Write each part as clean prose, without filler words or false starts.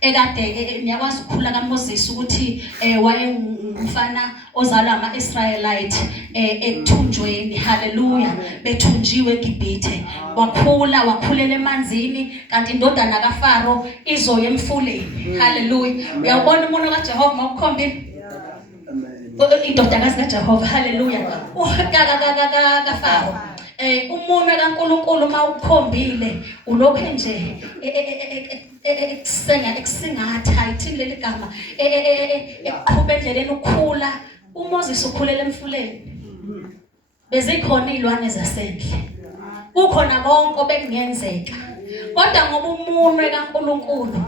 ekade niyakwazi ukukhula kaMoses ukuthi wayengumfana ozalwa ama-Israelite ekuthunjweni. Haleluya. Bethunjiwe eGibhithe. Wakhulela emanzini kanti indodana kaFaro izoya emfuleni. Haleluya. Uyabona umuntu kaJehova mawukhombile indodakazi kaJehova. Haleluya. kaFaro. Umunwe kaNkulunkulu mawukhombile ulokho nje ekusingatha ithini leli gama eqhubeka endleleni ukukhula. uMoses ukhulela emfuleni. Bezikhona izilwane zasendle. Kukhona konke obekungenzeka. Kodwa ngoba umunwe kaNkulunkulu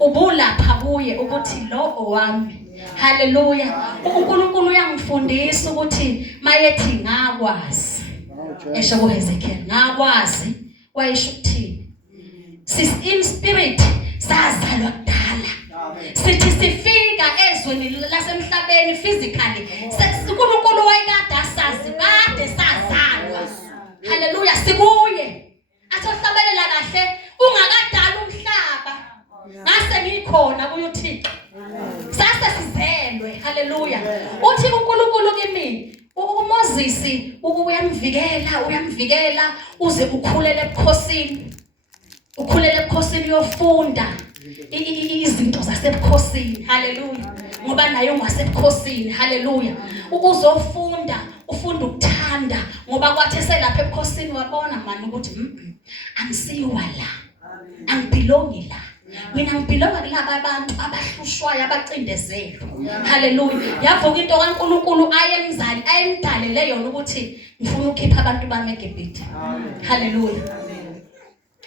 ubulapha kuye ukuthi lo owami. Haleluya. uNkulunkulu uyangifundisa ukuthi mayethi ngakwazi. Esho kuHezekiah ngakwazi wayesho ukuthini. In spirit sazalwa kudala. Sithi sifika ezweni lasemhlabeni physically. uNkulunkulu wayekade asazi kade sazalwa. Haleluya. Sikuye. Athohlabelela kahle ungakadala umhlaba. Ngase ngikhona kuye uThixo. Sase sizelwe. Haleluya. Uthi uNkulunkulu kimi uMoses uyamvikela uze ukhulele ebukhosini. Ukhulele ebukhosini uyofunda izinto zasebukhosini. Haleluya. Ngoba naye ungasebukhosini. Haleluya. Uzofunda ufunda ukuthanda ngoba kwathi selapha ebukhosini wabona manje ukuthi angisiwa la. Angibelongi la. Mina ngibhilonga kulabo abantu abahlushwayo abacindezelwe. Haleluya. Yavuka into kaNkulunkulu ayemdalele yona ukuthi ngifuna ukukhipha abantu bami eGibhithe. Haleluya.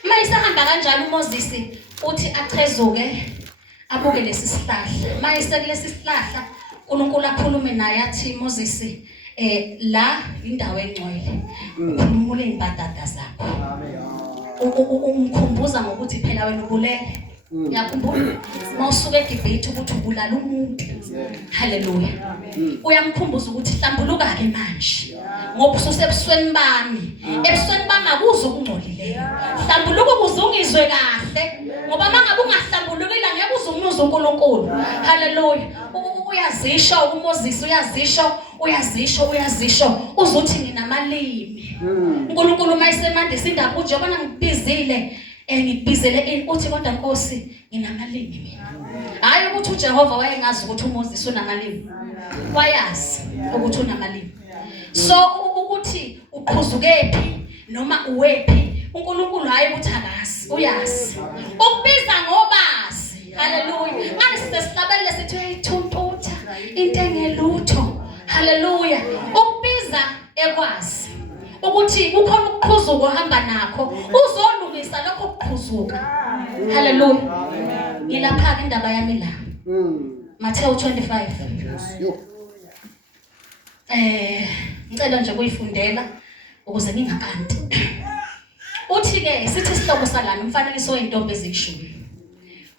Mayisahamba kanjalo uMoses uthi achezuke abuke lesi sihlahla. Mayisekulesi sihlahla uNkulunkulu akhulume naye athi Moses la indawo engcwele. Ukhulumule imbadada zakho. Umkhumbuza ngokuthi phela wena ubulele. Yakhumbula mawusuka eGibhithe ukuthi ubulala umuntu. Haleluya. Uyamkhumbuza ukuthi hlambuluka ke manje ngoba ususebusweni bami. Ebusweni bami akuzo ukungcolileyo. Hlambuluka ukuze ungizwe kahle ngoba mangabe ungahlambulukile ngeke uzumuze uNkulunkulu. Haleluya. Uyazisho uMoses uyazisho uzothi nginamalimi. uNkulunkulu mayisemandisa indaba uthi yabona ngibizile ngibizele uthi kodwa Nkosi nginamalimi mina. Hayi ukuthi uJehova wayengazi ukuthi uMoses unamalimi. Wayazi ukuthi unamalimi. So ukuthi uqhuzukephi noma uwephi uNkulunkulu hayi ukuthi akazi uyazi. Ukubiza ngobazi. Haleluya. Manje sesihlabelele sithi uyayithuntutha into engelutho. Haleluya. Ukubiza ekwazi ukuthi kukhona ukuqhuzuka ohamba nakho uzolungisa lokho ukuqhuzuka. Haleluya. Ngilapha ke indaba yami la. Matthew 25. Ngicela nje kuyifundela ukuze ngingakanti. Uthi ke sithi isihlobo salana umfanekiso weintombi ezishumi.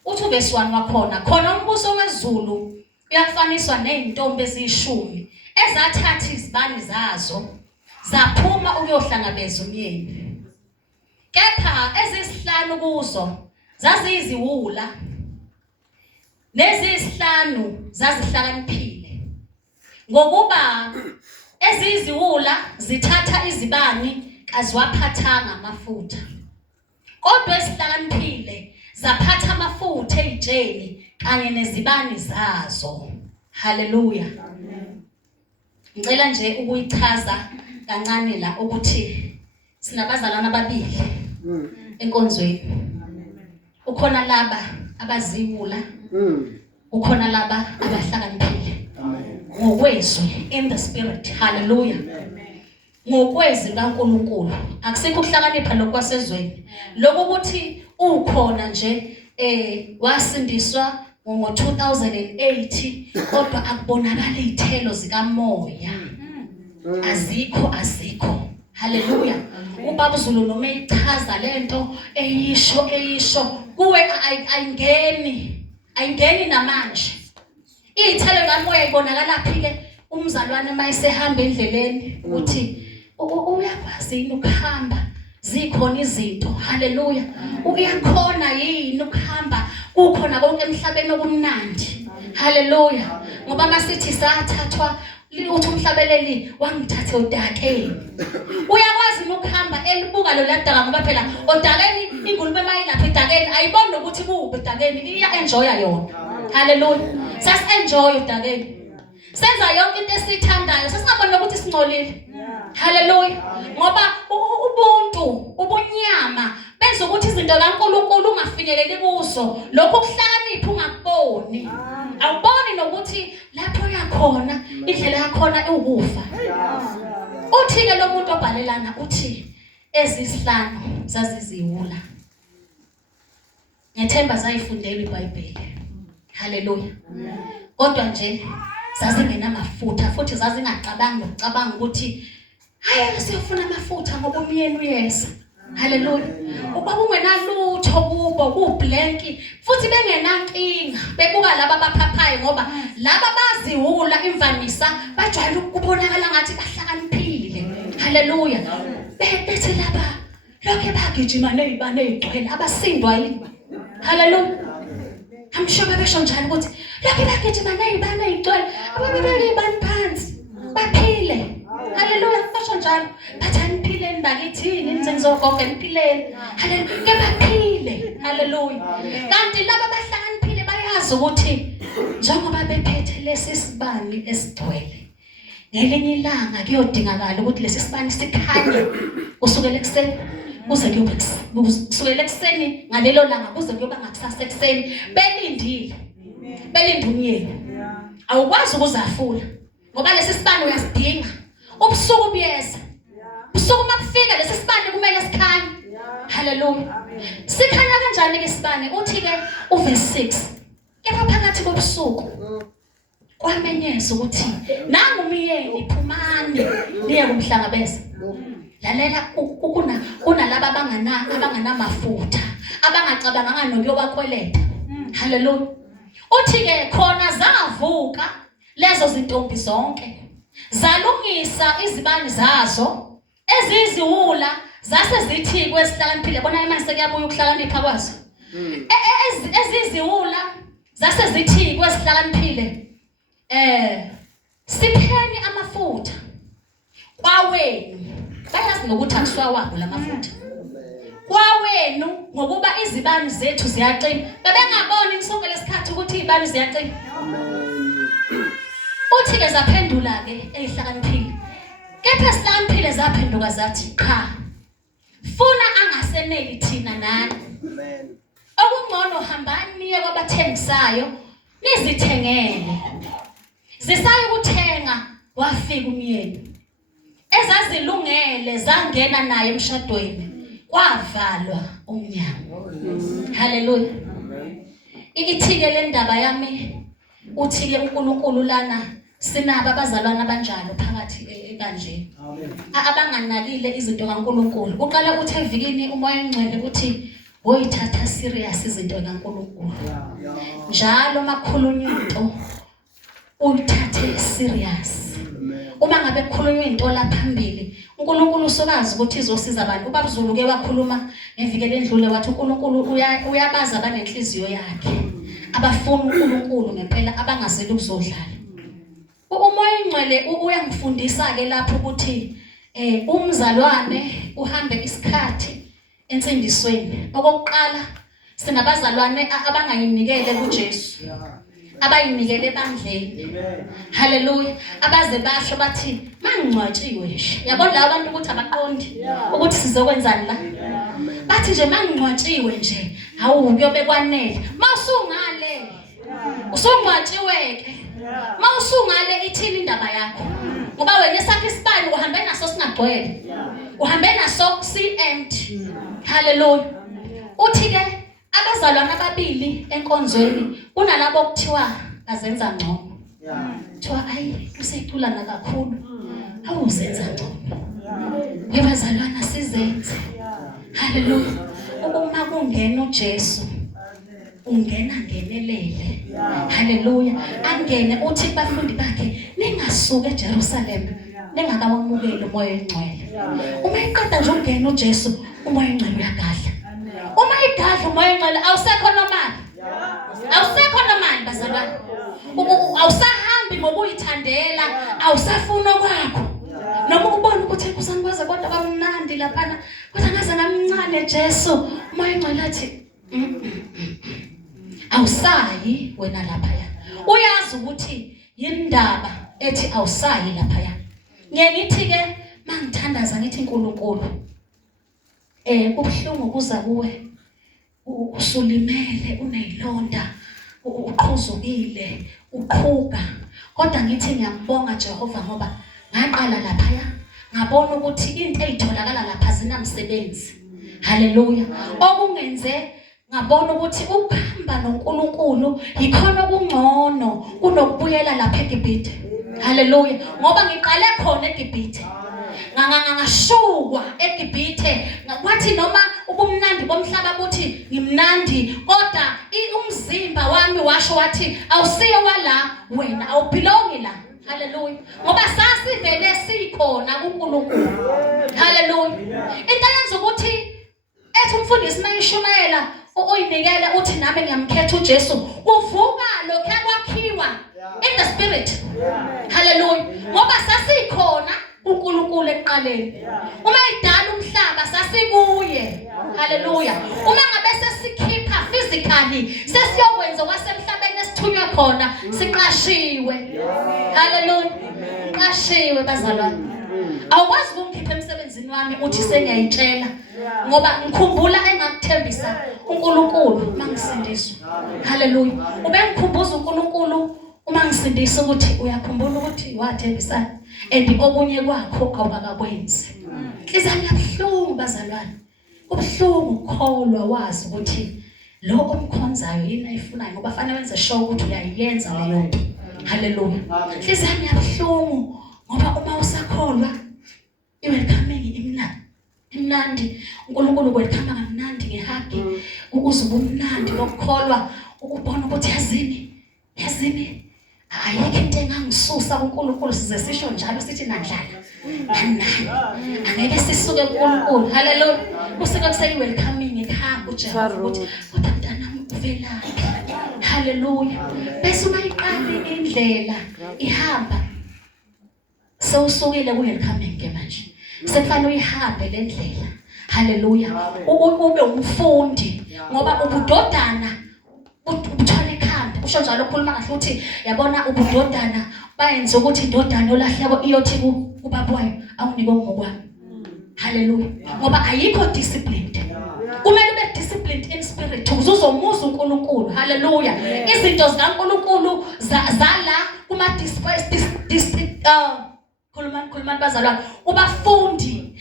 Uthi verse 1 wakhona khona umbuso wezulu uyafaniswa neintombi ezishumi ezathatha izibani zazo zaphuma ukuyohlangabeza umyeni. Kepha ezisihlanu kuzo zaziyiziwula nezisihlanu zazihlakaniphile ngokuba eziyiziwula zithatha izibani kaziwaphathanga amafutha kodwa ezihlakaniphile zaphatha amafutha ejeni kanye nezibani zazo. Haleluya. Ngicela nje ukuyichaza kancane la ukuthi sinabazalwana ababili enkonzweni. Ukhona laba abaziwula, ukhona laba abahlakaniphile. Ngokwezwi in the spirit. Haleluya. Ngokwezwi kaNkulunkulu. Akusikho ukuhlakanipha lokwasezweni. Lokho ukuthi ukhona nje wasindiswa ngo-2008 kodwa akubonakala izithelo zikamoya. Azikho. Haleluya. Ubaba uZulu noma echaza lento eyisho kuwe ayingeni namanje. Izithelo kamoya ibonakala phi ke umzalwane mayisehamba endleleni ukuthi uyakwazi ukuhamba zikhona izinto. Haleluya. Uyakhona yini ukuhamba kukhona konke emhlabeni okumnandi. Haleluya. Ngoba masithi sathathwa uthi umhlabeleli wangithathe odakeni. Uyakwazi ukuhamba elibuka lo ladaka ngoba phela odakeni ingulube mayilapha edakeni ayiboni ukuthi kubi edakeni iya enjoya yona. Haleluya. Sas enjoy udakeni. Senza yonke into esithandayo. Sasingabona ukuthi singcolile. Haleluya. Ngoba ubuntu, ubunyama benza ukuthi izinto kaNkulunkulu ungafinyeleli kuzo. Lokho kuhlakanipha ungakuboni. Awuboni nokuthi lapho yakhona indlela yakhona ukufa. Uthi ke lo muntu obhalelana uthi ezisihlanu zaziziwula. Ngethemba zayifundela iBhayibheli. Haleluya. Kodwa nje zazingenamafutha futhi zazingacabangi ukucabanga ukuthi hayi siyofuna amafutha ngoba umyeni uyeza. Haleluya. Uba kungenalutho kubo kublank futhi bengenankinga bebuka laba abaphaphayo ngoba laba baziwula imvamisa bajwayele ukubonakala ngathi bahlakaniphile. Haleluya. Bethi laba lokho bagijima nezibane ezigcwele abasindwa yini. Haleluya. Amshoba besho njalo ukuthi lokho bagijima nezibane ezigcwele ababeke ibani phansi baphile. Haleluya. Basho njalo bathani phileni bakithini nizenzokonke niphileni. Haleluya. Ke baphile. Haleluya. Kanti laba bahlakaniphile bayazi ukuthi njengoba bephethe lesi sibani esigcwele ngelinye ilanga kuyodingakala ukuthi lesi sibani sikhanye usukela ekseni kuze kube kusukela ekseni ngalelo langa kuze kuyoba ngakusasa ekseni belindile. Belinde umyeni. Awukwazi ukuzafula ngoba lesi sibani uyasidinga. Ubusuku buyeza. Ubusuku makufika lesi sibani kumele sikhanye. Haleluya. Sikhanya kanjani ke sibani? Uthi ke uverse 6. Kepha phakathi kobusuku kwamenyeza ukuthi nangu umyeni phumani niye kumhlangabeza. Lalela kunalaba abanganamafutha abangacabanganga nokuyobakweleta. Haleluya. Uthi ke khona zavuka lezo zintombi zonke zalungisa izibani zazo eziziwula zase zithi kwesihlakaniphile bona imase kuyabuya ukuhlakanipha kwazo. Eziziwula zase zithi kwesihlakaniphile sipheni amafutha kwawenu. Bayazi nokuthi akuswa wabo lamafutha kwawenu ngokuba izibani zethu ziyaqina. Bebengaboni isonke lesikhathi ukuthi izibani ziyaqina. Uthi ke zaphendula ke ezihlakaniphile. Kepha esihlakaniphile zaphenduka zathi cha. Funa angaseneli thina nani. Amen. Okungcono hambani niye kwabathengisayo nizithengele. Zisaye ukuthenga wafika umyeni. Ezazilungele zangena naye emshadweni kwavalwa umnyango. Haleluya. Ikithike le ndaba yami uthi ke uNkulunkulu lana sinaba abazalwana abanjalo phakathi ekandleni. Abanganakile izinto kaNkulunkulu. Uqala uthi evikini umoya engcwele uthi woyithatha serious izinto kaNkulunkulu. Njalo makhulunywa into uyithathe serious. Uma ngabe kukhulunywa into la phambili uNkulunkulu usokazi ukuthi izosiza abantu. Ubaba Zulu ke wakhuluma ngevikele endlule wathi uNkulunkulu uyabaza abanenhliziyo yakhe. Abafuna uNkulunkulu ngempela abangazeli ukuzodlala. Umoya engcwele uyangifundisa ke lapho ukuthi umzalwane uhambe isikhathi ensindisweni. Okokuqala sinabazalwane abangayinikele kuJesu. Abayinikele ebandleni. Haleluya. Abaze basho bathi mangcwatshiwe nje. Yabona la abantu ukuthi abaqondi ukuthi sizokwenzani la. Bathi nje mangcwatshiwe nje hawu kuyobe kwanele. Masungale. Usungcwatshiwe ke. Mawusungale ithini indaba yakho. Ngoba wena esakhe isibani uhambe naso singagcwele. Uhambe naso si-empty. Haleluya. Uthi ke abazalwana ababili enkonzweni kunalabo okuthiwa azenza ngcono. Kuthiwa ayi usecula kakhulu. Awuzenza ngcono. Yabazalwana sizenze. Haleluya. Uma kungena uJesu ungena ngenelele. Haleluya. Angene uthi bafundi bakhe ningasuka eJerusalem ningakawamukeli umoya oyingcwele. Uma iqeda nje ungena uJesu, umoya oyingcwele uyagadla. Uma igadla umoya oyingcwele awusekho nomali. Awusekho nomali bazalwane. Awusahambi ngokuyithandela, awusafuna kwakho. Noma ubona ukuthi ikusani kwaze kodwa kamnandi laphana, kodwa ngaze ngamncane Jesu, umoya oyingcwele athi awusayi wena laphaya. Uyazi ukuthi yindaba ethi awusayi laphaya. Ngithi ke mangithandaza ngithi uNkulunkulu kubhlungu kuza kuwe usulimele unezilonda uqhuzukile uqhuga, kodwa ngithi ngiyambonga Jehova ngoba ngaqala laphaya ngabona ukuthi into ezitholakala lapha zinamsebenzi. Haleluya. Okungenze ngabona ukuthi ukuhamba noNkulunkulu yikhona okungcono kunokubuyela lapha eGibhithe. Haleluya. Ngoba ngiqale khona eGibhithe. Ngangashukwa eGibhithe kwathi noma ubumnandi bomhlaba buthi ngimnandi, kodwa umzimba wami washo wathi awusiyo wala wena, awubelongi la. Haleluya. Ngoba sasivele sikhona kuNkulunkulu. Haleluya. Into yenza ukuthi ethi umfundisi mayishumayela uyinikele uthi nami ngiyamkhetha uJesu, kuvuka lokho kwakhiwa in the spirit. Haleluya. Ngoba sasikhona uNkulunkulu ekuqaleni. Uma idala umhlaba sasikuye. Haleluya. Uma ngabe sesikhipha physically sesiyokwenza kwasemhlabeni esithunywe khona siqashiwe. Haleluya. Siqashiwe bazalwane. Awukwazi ukungikhipha emsebenzini wami uthi sengiyayitshela ngoba ngikhumbula engakuthembisa uNkulunkulu mangisindiswa. Haleluya. Ubengikhumbuza uNkulunkulu uma ngisindisa ukuthi uyakhumbula ukuthi wathembisana and okunye kwakho awukakwenzi. Inhliziyo yabhlungu bazalwane. Kubhlungu ukukholwa wazi ukuthi lo omkhonzayo yini ayifunayo ngoba fanele wenze sure ukuthi uyayenza leyo nto. Haleluya. Inhliziyo yabhlungu ngoba uma usakholwa iwelcoming imnandi. uNkulunkulu welcome ngamnandi ngehagi ukuze ubumnandi lokukholwa ukubona ukuthi yazini ayikho into engangisusa kuNkulunkulu size sisho njalo sithi nandlala angeke sisuke kuNkulunkulu. Haleluya. Kuseke kuseyi welcoming ekhaya uJehova ukuthi mntana uvelaphi. Haleluya. Bese uma iqala indlela ihamba sewusukile ku-welcoming ke manje sekufanele uyihambe le ndlela. Haleluya. Ube umfundi ngoba ubudodana ubuthwala ekhanda. Usho njalo ukhuluma kahle uthi yabona ubudodana bayenza ukuthi indodana olahleko iyothi kubaba wayo awunike ngokwami. Haleluya. Ngoba ayikho disciplined. Kumele ube disciplined in spirit ukuze uzomuza uNkulunkulu. Haleluya. Izinto zikaNkulunkulu zala kuma khulumani bazalwane, ubafundi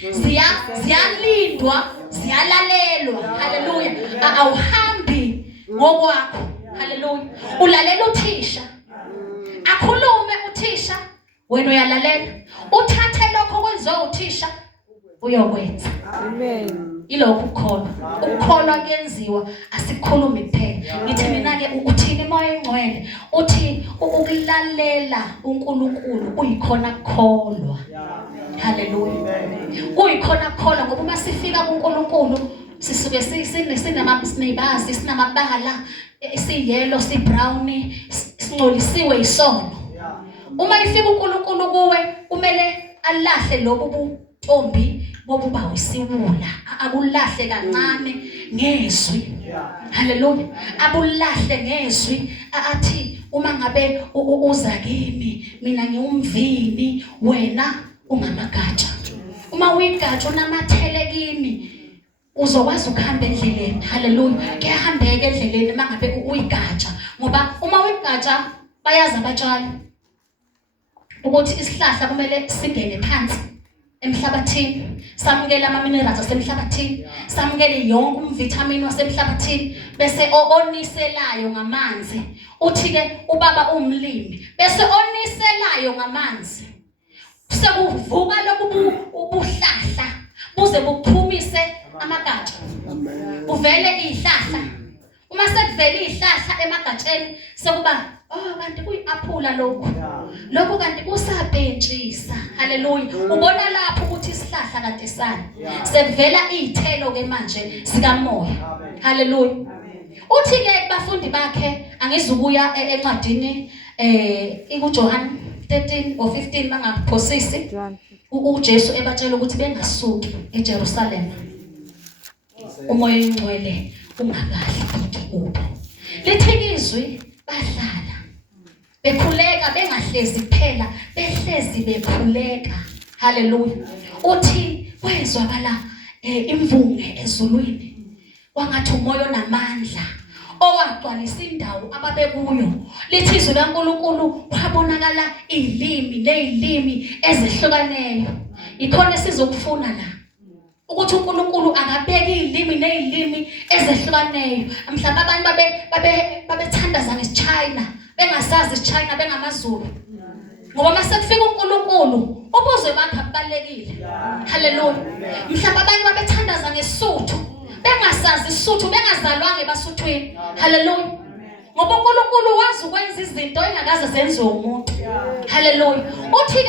ziyalindwa, ziyalalelwa. Haleluya. Awuhambi ngokwakho. Haleluya. Ulalela uthisha. Akhulume uthisha, wena uyalalela. Uthathe lokho kwenziwa uthisha uyokwenza. Amen. Ilokho ukukholwa kuyenziwa, asikhulumi kuphela. Ngithi mina ke uthini moya engcwele uthi ukulalela uNkulunkulu uyikhona kukholwa. Haleluya. Uyikhona kukholwa ngoba uma sifika kuNkulunkulu sisuke sinamabazi, sinamabala, siyellow, sibrown, singcolisiwe isono. Uma ifika uNkulunkulu kuwe kumele alahle lobu butombi bobuba usiwula, akulahle kancane ngezwi. Haleluya. Abulahle ngezwi athi uma ngabe uza kimi mina ngiumvini wena ungamagatsha. Uma uyigatsha unamathele kimi uzokwazi ukuhamba endleleni. Haleluya. Kuyahambeka endleleni mangabe uyigatsha ngoba uma uyigatsha bayazi abatshali ukuthi isihlahla kumele sigene phansi emhlabathini, samukele ama-minerals asemhlabathini, samukele yonke umvitamini wasemhlabathini, bese oniselayo ngamanzi. Uthi-ke ubaba umlimi, bese oniselayo ngamanzi sekuvuka lobu ubuhlahla buze buphumise amagatsha. Uvele izihlahla Uma sekuvela izihlahla emagatsheni sekuba kanti kuyiaphula lokho kanti kusabhentshisa. Haleluya. Ubona lapho ukuthi isihlahla kanti sani sekuvela izithelo ke manje sikamoya. Haleluya. Uthi ke kubafundi bakhe angizukuya encwadini ikuJohn 13:15 bangaphosisi uJesu ebatshela ukuthi bengasuki eJerusalem umoya oyingcwele ungakahliki kubo. Lithi izwi bahlala bekhuleka bengahlezi kuphela behlezi bekhuleka. Haleluya. Uthi kwezwakala imvunge ezulwini wangathi umoya onamandla owagcwalisa indawo ababekuyo. Lithi izwi laNkulunkulu kwabonakala izilimi nezilimi ezihlukaneyo. Ikhona sizokufuna la ukuthi uNkulunkulu akabeki izilimi nezilimi ezihlukaneyo. Mhlawumbe abantu babethandaza ngesiChina bengasazi isiChina bengamaZulu. Ngoba mase kufika uNkulunkulu ubuzwe bakhe abalekile. Haleluya. Mhlawumbe abantu babethandaza ngeSuthu bengasazi iSuthu bengazalwanga eBasuthwini. Haleluya. Ngoba uNkulunkulu wazi ukwenza izinto engakaze zenziwe umuntu. Haleluya. Uthi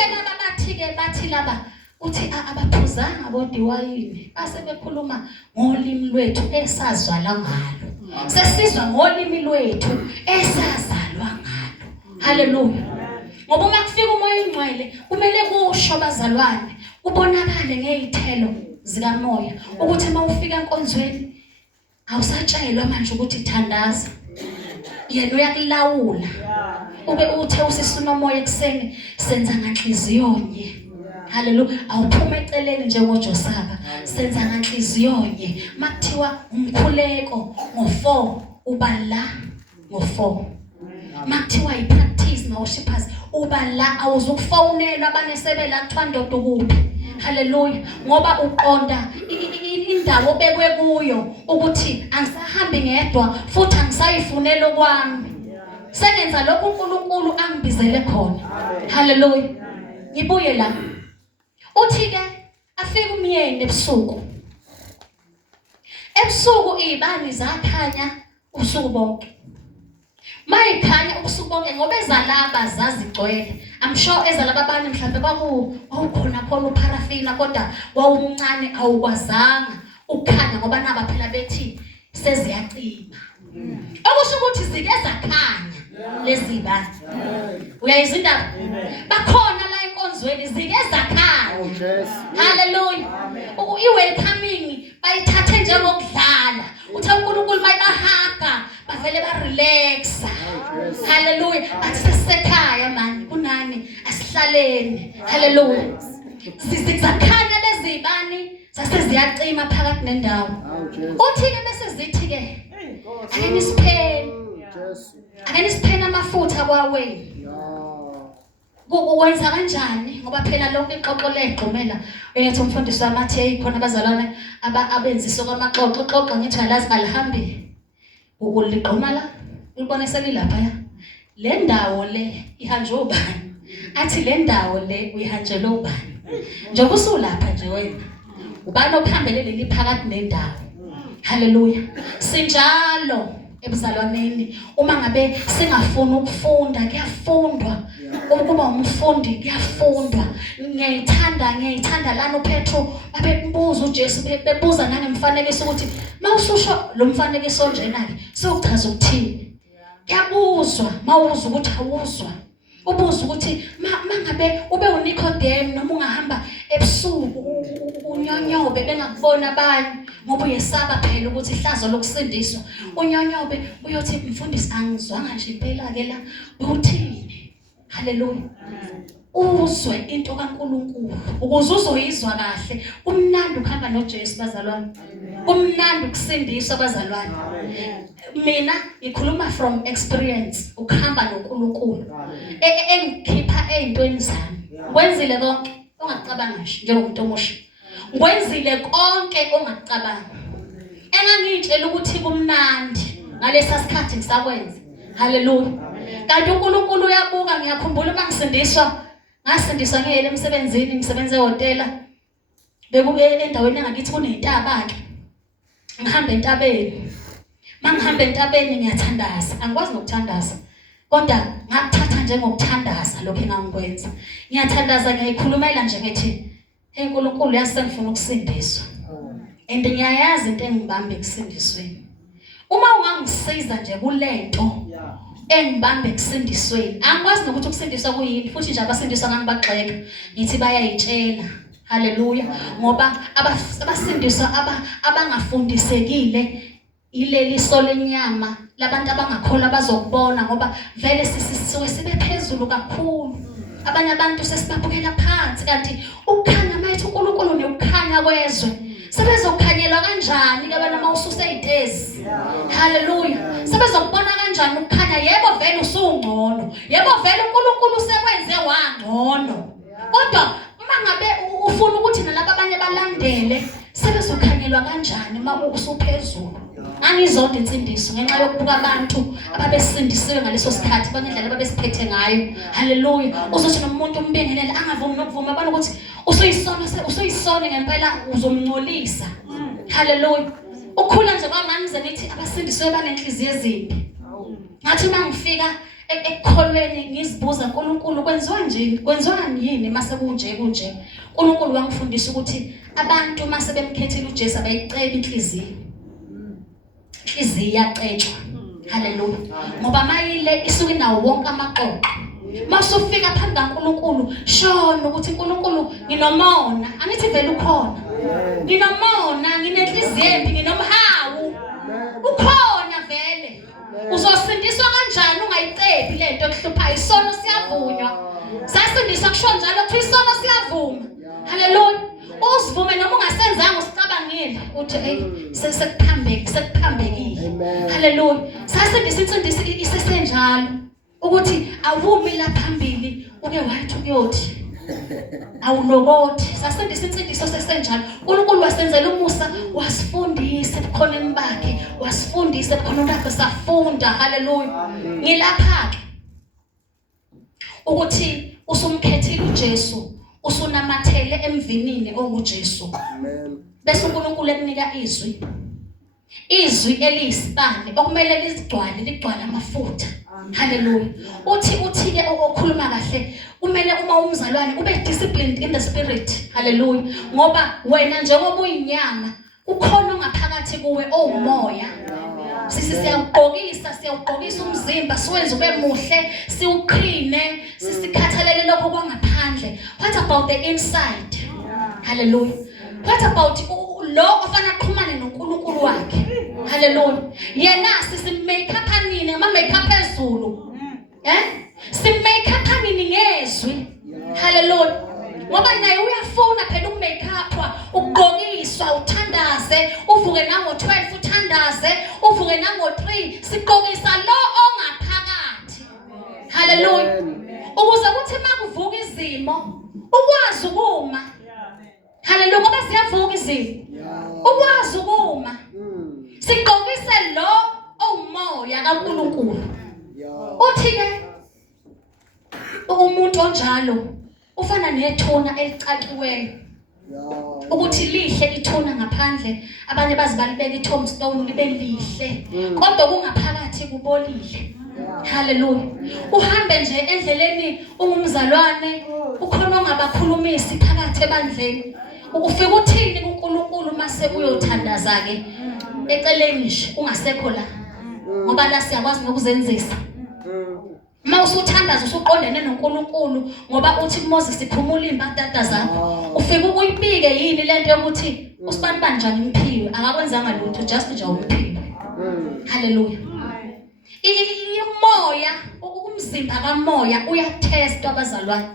ke bathi laba uthi abaphuzanga bodiwayini asebekhuluma ngolimi lwethu esazalwa ngalo. Sesizwa ngolimi lwethu esazalwa ngalo. Haleluya. Ngoba uma kufika umoya oyingcwele kumele kusho bazalwane kubonakale ngezithelo zikamoya ukuthi uma ufika enkonzweni awusatshelwa manje ukuthi thandaza. Yena uyakulawula. Ube uthe usisunomoya ekseni senza nganhliziyonye. Haleluya. Awuphuma eceleni njengoJosaka senza nganhliziyonye. Makuthiwa umkhuleko ngo4 uba la ngo4. Makuthiwa ipractice worshipers uba la awuzukufonela abanesebela kuthiwa ndoda ukuphi. Haleluya. Ngoba uqonda indawo obekwe kuyo ukuthi angisahambi ngedwa futhi angisayifunela okwami. Sengenza lokho uNkulunkulu angibizele khona. Haleluya. Ngibuye la. Uthi ke afika umyeni ebusuku. Ebusuku izibani zakhanya ubusuku bonke. Mayikhanya ubusuku bonke ngoba ezalaba zazigcwele. I'm sure ezalaba abanye mhlawumbe kwakukhona uparafina kodwa wawumncane awukwazanga ukukhanya ngoba naba phela bethi seziyacima. Okusho ukuthi zike zakhanya lezi zibani. Uyayizindaba? Bakhona la enkonzweni zike zakhanya. Haleluya. I-welcoming bayithathe njengokudlala. Uthe uNkulunkulu mayibahaga bavele barelaxa. Haleluya. Bathi sesisekhaya manje kunani asihlaleni. Haleluya. Zizakhanya lezi zibani saseziyacima phakathi nendawo. Uthi ke bese zithi ke ake nisiphene amafutha kwaweni. Ukwenza kanjani ngoba phela lonke ixoxo legqumela eyathi umfundisi wamathi eyikhona abazalwane abenzisa kwamaxoxo xoxa ngithi alazi alihambi ukuligquma la ubone selilapha ya le ndawo le ihanjwe ubani athi le ndawo le uyihanjelwe ubani njengoba usulapha nje wena ubani ophambele leli phakathi nendawo. Haleluya. Sinjalo ebuzalwaneni uma ngabe singafuna ukufunda kuyafundwa. Ukuba umfundi kuyafundwa. Ngiyayithanda lana uPetro babembuza uJesu bebuza nangemfanekiso ukuthi mawususho lo mfanekiso njena ke sokuchaza ukuthini. Kuyabuzwa mawuza ukuthi awuzwa. Ubuza ukuthi mangabe ube uNicodemus noma ungahamba ebusuku unyonyobe bengakubona abanye ngoba uyesaba phela ukuthi ihlazo lokusindiswa. Unyonyobe uyothi mfundisi angizwanga nje impela ke la uthini. Haleluya. Uzwe into kaNkulunkulu ukuze uzoyizwa kahle. Kumnandi ukuhamba noJesu bazalwane. Kumnandi ukusindiswa bazalwane. Mina ngikhuluma from experience ukuhamba noNkulunkulu. Engikhipha ezintweni zami. Kwenzile konke ongacabanga nje njengomuntu omusha. Kwenzile konke ongacabanga. Engangitshela ukuthi kumnandi ngalesa sikhathi ngisakwenza. Haleluya. Kanti uNkulunkulu uyabuka. Ngiyakhumbula uma ngasindiswa ngiyele emsebenzini ngisebenza ehotela. Bekuke endaweni engakithi kunezintaba ke. Ngihamba entabeni. Mangihamba entabeni ngiyathandaza, angikwazi nokuthandaza. Kodwa ngakuthatha njengokuthandaza lokho engangikwenza. Ngiyathandaza ngiyikhulumela nje ngithi uNkulunkulu yasengifuna ukusindiswa. And ngiyayazi into engibambe ekusindisweni. Uma ungangisiza nje kulento engibambe ekusindisweni, angikwazi nokuthi ukusindiswa kuyini, futhi nje abasindiswa ngangibagxeka ngithi bayayitshela. Haleluya. Ngoba abasindiswa abangafundisekile ileli solenyama labantu abangakholwa bazokubona ngoba vele sisisuke sibe phezulu kakhulu. Abanye abantu sesibabukela phansi kanti ukukhanya mayithi uNkulunkulu nekukhanya kwezwe sebezokhanyelwa kanjani ke bana mawususe izitezi. Haleluya. Sebezokubona kanjani ukukhanya? Yebo vele usungcono, yebo vele uNkulunkulu usekwenze wangcono. Kodwa mangabe ufuna ukuthi nalabo abanye balandele sebezokhanyelwa kanjani uma usuphezulu. Angizonda insindiso ngenxa yokubuka abantu ababesindisiwe ngaleso sikhathi bangendlela ababesiphethe ngayo. Haleluya. Uzothi nomuntu umbingelele angavumi nokuvuma bani ukuthi usuyisona ngempela uzomngcolisa. Haleluya. Ukhula nje kwamanzi nithi abasindisiwe banenhliziyo ezimbi. Ngathi mangifika ekukholweni ngizibuza uNkulunkulu kwenziwa njani? Kwenziwani yini mase kunje? uNkulunkulu wangifundisa ukuthi abantu mase bemkhethile uJesu abayicebe inhliziyo. Inhliziyo iyacetshwa. Haleluya. Ngoba mayile isuke nawo wonke amaqoqo. Masufika phambi kaNkulunkulu shona ukuthi uNkulunkulu nginomona, angithi vele ukhona. Nginomona, nginenhliziyo embi, nginomhawu. Ukhona vele. Uzosindiswa kanjani ungayicebi lento ekuhluphayo? Isono siyavunywa. Sasindiswa kusho njalo ukuthi isono siyavuma. Haleluya. Usivume noma ungasenzanga usicabangile uthi sekuphambekile. Haleluya. Sasindiswa isesenjalo ukuthi awumi la phambili uke wathi uyothi awulokothi. Sasindiswa insindiso sesenjalo. uNkulunkulu wasenzela umusa, wasifundisa ebukhoneni bakhe, wasifundisa ebukhoneni bakhe safunda. Haleluya. Ngilapha ke ukuthi usumkhethile uJesu, usunamathele emvinini onguJesu. Amen. Bese uNkulunkulu ekunika izwi eliyisibane okumele ligcwale amafutha. Haleluya. Uthi ke okukhuluma kahle kumele uma umzalwane ube disciplined in the spirit. Haleluya. Ngoba wena njengoba uyinyama ukhona ngaphakathi kuwe owumoya. Siyawugqokisa umzimba siwenze ube muhle, siuqhine, sisikhathalele lokho kwangaphandle. What about the inside? Haleluya. What about lo ofana xhumane noNkulunkulu wakhe? Haleluya. Yena sisimake-up nini ama make-up ezulu? Simake-up nini ngezwi? Haleluya. Ngoba naye uyafuna phela ukumake-upwa, ukugqokiswa, uthandaze, uvuke nango-12 uthandaze, uvuke nango-3 sigqokisa lo ongaphakathi. Haleluya. Ukuze kuthi makuvuka izimo ukwazi ukuma. Haleluya. Ngoba siyavuka izimo. Ukwazi ukuma. Sigqokise lo owumoya kaNkulunkulu. Uthi ke umuntu onjalo ufana nethuna elicaciweyo. Ukuthi lihle ithuna ngaphandle, abanye bazibalibeka iTombstone libe lihle, kodwa kungaphakathi kubolile. Haleluya. Uhambe nje endleleni ungumzalwane, ukhona ongabakhulumisi phakathi ebandleni. Ufika uthini kuNkulunkulu mase uyothandaza ke eceleni nje ungasekho la. Ngoba la siyakwazi nokuzenzisa. Uma usuthandaza usuqondene noNkulunkulu ngoba uthi kuMoses iphumula imbadada zakho. Ufika ukuyibike yini lento yokuthi usibani kanjani imphiwe? Akakwenzanga lutho, just nje umphiwe. Haleluya. Imoya, umzimba kamoya uyatestwa abazalwane.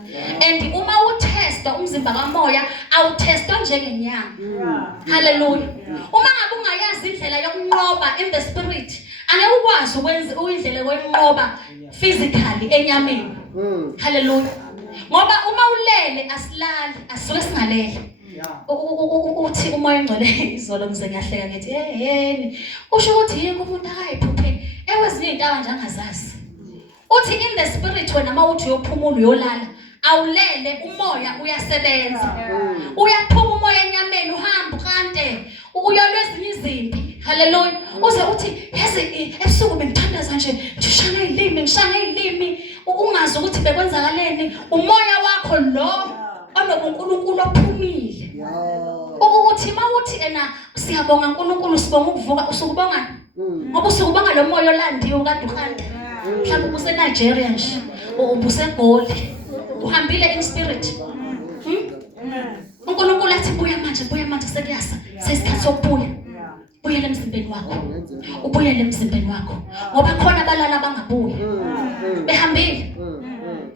And uma utestwa umzimba kamoya awutestwa njengenyama. Haleluya. Uma ngabe ungayazi indlela yokunqoba in the spirit, angeke ukwazi ukwenza indlela yokunqoba physically enyameni. Haleluya. Ngoba uma ulele asilali, asuke singalele. Uthi umoya engcwele izolo ngize ngiyahleka ngithi yeni usho ukuthi yini umuntu akayiphupheni ewezinye izinto abanjangazazi. Uthi in the spirit wena mawuthi uyophumula uyolala awulele, umoya uyasebenza. Uyaphuma umoya enyameni uhamba kante uyolwa ezinye izimpi. Hallelujah. Uze uthi yazi ebusuku bengithandaza nje ngishaya ilimi ungazi ukuthi bekwenzakaleni umoya wakho lo onobuNkulunkulu ophumile. Ukuthi mawuthi siyabonga uNkulunkulu sibonga ukuvuka usukubonga ngoba usukubonga lo moya olandiwe kade uhanda. Mhlawumbe ubuse Nigeria nje ubuse eGoli uhambile in spirit. uNkulunkulu athi buya manje sekuyasa sesikhathi sokubuya. Buyele emzimbeni wakho. Ubuyele emzimbeni wakho. Ngoba khona abalala abangabuyi. Behambile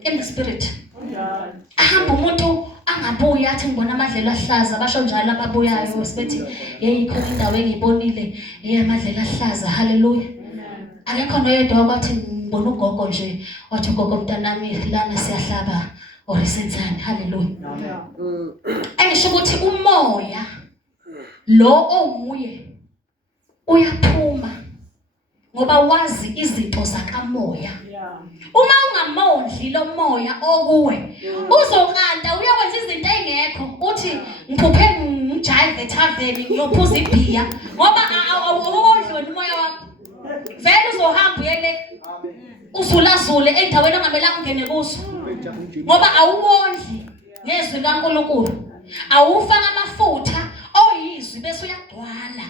in the spirit. Ahamba umuntu angabuyi athi ngibona amadlela ahlaza basho njalo ababuyayo sibethi hey khona indawo engiyibonile amadlela ahlaza. Hallelujah. Akekho noyedwa kwathi ngibona ugogo nje wathi ugogo mntanami lana siyahlaba orisenzani. Hallelujah. Angisho ukuthi umoya lo omuye uyaphuma ngoba wazi izinto zakamoya. Uma ungamondli lo moya okuwe uzokanda uyakwenza izinto ezingekho uthi ngiphuphe ngijive taveni ngiyophuza ibhiya ngoba awudli wena umoya wakho vele uzohamba uyele uzulazule endaweni ongamelanga ungene kuzo ngoba awuwondli ngezwi kaNkulunkulu. Awufaka amafutha oyizwi bese uyagcwala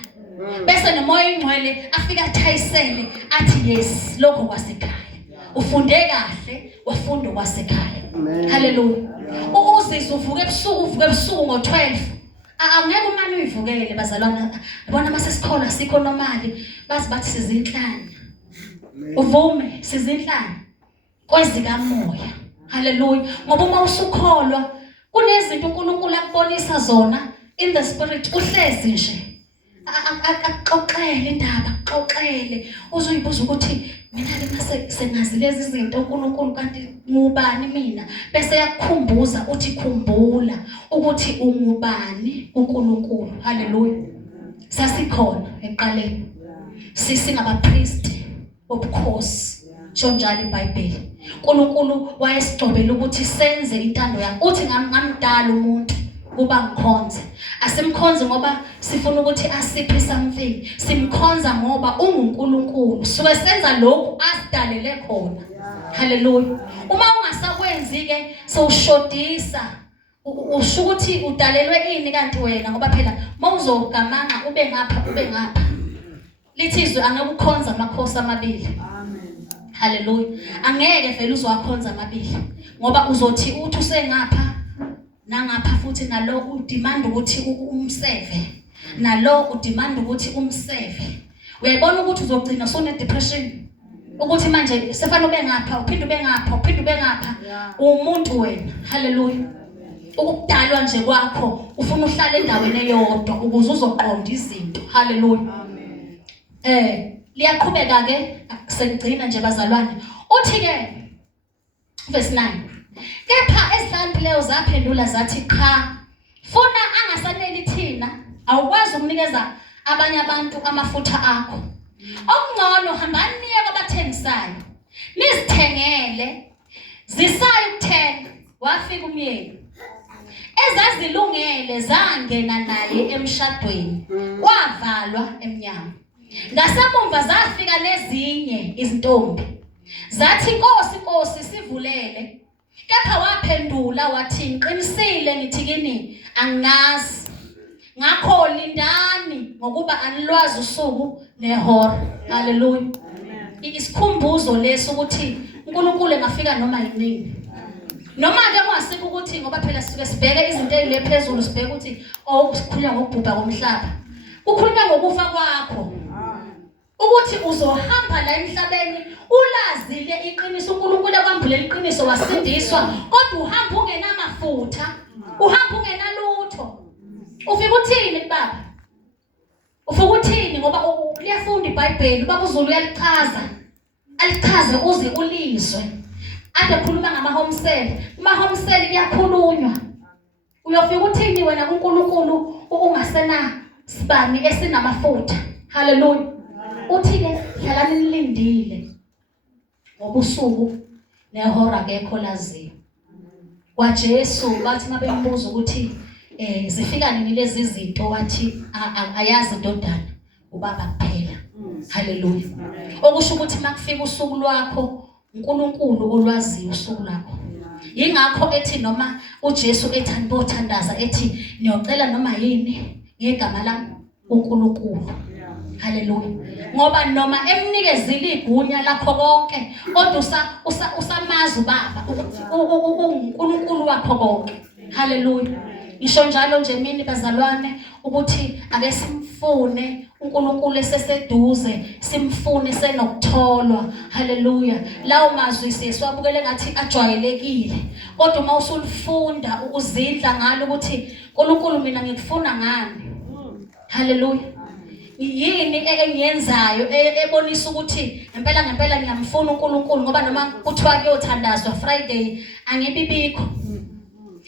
bese nomoya ingcwele afika athayisele athi yes lokho kwasekhaya ufunde kahle wafunda kwasekhaya. Hallelujah. Uzizwe uvuke ebusuku ngo12 angeke umani uyivukele bazalwana bona masesikhola sikho normally bazi bathi sizinhlanya uvume sizinhlanya kwezika moya. Hallelujah. Ngoba uma usukholwa kunezinto uNkulunkulu akubonisa zona in the spirit uhlezi nje akuxoxele indaba axoxele uzoyibuza ukuthi mina ke mase sengazi lezi zinto uNkulunkulu kanti ngubani mina bese yakukhumbuza uthi khumbula ukuthi ungubani uNkulunkulu. Hallelujah. Sasikhona eqaleni singabapriest obukhosi njalo iBhayibheli uNkulunkulu wayesigcobela ukuthi senze intando yakhe. Uthi ngamdala umuntu kuba ngikhonze asimkhonze ngoba sifuna ukuthi asiphe something simkhonza ngoba unguNkulunkulu suke senza lokhu asidalele khona. Hallelujah. Uma ungasakwenzi ke sowushodisa usho ukuthi udalelwe ini kanti wena ngoba phela mawuzogamanga ube ngapha lithizwe angeke ukhonza amakhosi amabili. Amen. Hallelujah. Angeke vele uzowakhonza amabili ngoba uzothi uthi usengapha nangapha futhi nalo udemand ukuthi umseve nalo udemand ukuthi umseve. Uyayibona ukuthi uzogcina usone depression ukuthi manje sefana ube ngapha uphinde ube ngapha umuntu wena. Hallelujah. Ukudalwa nje kwakho ufuna uhlala endaweni eyodwa ukuze uzoqonda izinto. Hallelujah. Liyaqhubeka ke sengigcina nje bazalwane uthi ke verse 9 kepha ezihlanu zaphendula zathi cha funa angasaneli thina awukwazi ukunikeza abanye abantu amafutha akho okungcono hambani niye kwabathengisayo nizithengele zisayo ukuthenga. Wafika umyeni ezazilungele zangena naye emshadweni kwavalwa emnyango. Ngasemumva zafika nezinye izintombi zathi Nkosi sivulele. Kepha waphendula wathi ngiqinisile ngithi kini angazi. Ngakho lindani ngokuba anilwazi usuku nehora. Hallelujah. Isikhumbuzo leso ukuthi uNkulunkulu engafika noma yini. Noma ke ungasikho ukuthi ngoba phela sisuke sibheke izinto ezilephezulu sibheke ukuthi ukukhulunywa ngokubhubha komhlaba. Kukhulunywa ngokufa kwakho. Ukuthi uzohamba la emhlabeni ulazile iqiniso uNkulunkulu ekwambulela iqiniso wasindiswa kodwa uhamba ungenamafutha uhamba ungenalutho. Ufika uthini baba? Ufika uthini ngoba liyafunda iBhayibheli baba uZulu alichaze uze ulizwe. Ade khuluma ngama-homesale. Ama-homesale kuyakhulunywa. Uyofika uthini wena kuNkulunkulu ungasena sibani esinamafutha. Hallelujah. Uthi ke hlalani nilindile ngoba usuku nehora akekho laziyo. KwaJesu bathi mabembuza ukuthi zifika nini lezi zinto wathi ayazi indodana ubaba kuphela. Haleluya. Okusho ukuthi makufika usuku lwakho uNkulunkulu olwaziyo usuku lakho. Yingakho ethi noma uJesu ethanda bothandaza ethi niyocela noma yini ngegama lami uNkulunkulu. Haleluya. Ngoba noma emnikezile igunya lakho konke kodwa usamazi ubaba uNkulunkulu wakho konke. Haleluya. Ngisho njalo nje mina bazalwane ukuthi ake simfune uNkulunkulu eseseduze, simfune senokutholwa. Haleluya. Lawo mazwi siyeswabukele ngathi ajwayelekile, kodwa uma usulifunda ukuzindla ngalo ukuthi uNkulunkulu mina ngikufuna ngani. Haleluya. Yini engiyenzayo ebonisa ukuthi ngempela ngiyamfuna uNkulunkulu, ngoba noma kuthiwa kuyothandazwa Friday angibibikho,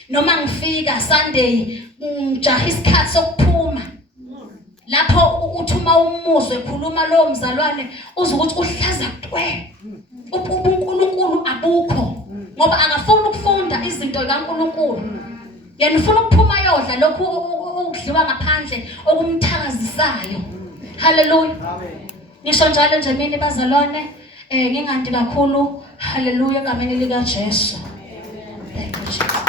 noma ngifika Sunday ngijaha isikhathi sokuphuma. Lapho uthuma umuzwe ekhuluma lo mzalwane uze ukuthi uhlaza kwe uNkulunkulu abukho, ngoba akafuni ukufunda izinto kaNkulunkulu. Yena ufuna ukuphuma yodla lokhu okudliwa ngaphandle okumthakazisayo. Haleluya. Ngisho njalo nje mina bazalwane ngingandi kakhulu. Haleluya, egameni lika Jesu. Thank you Jesus.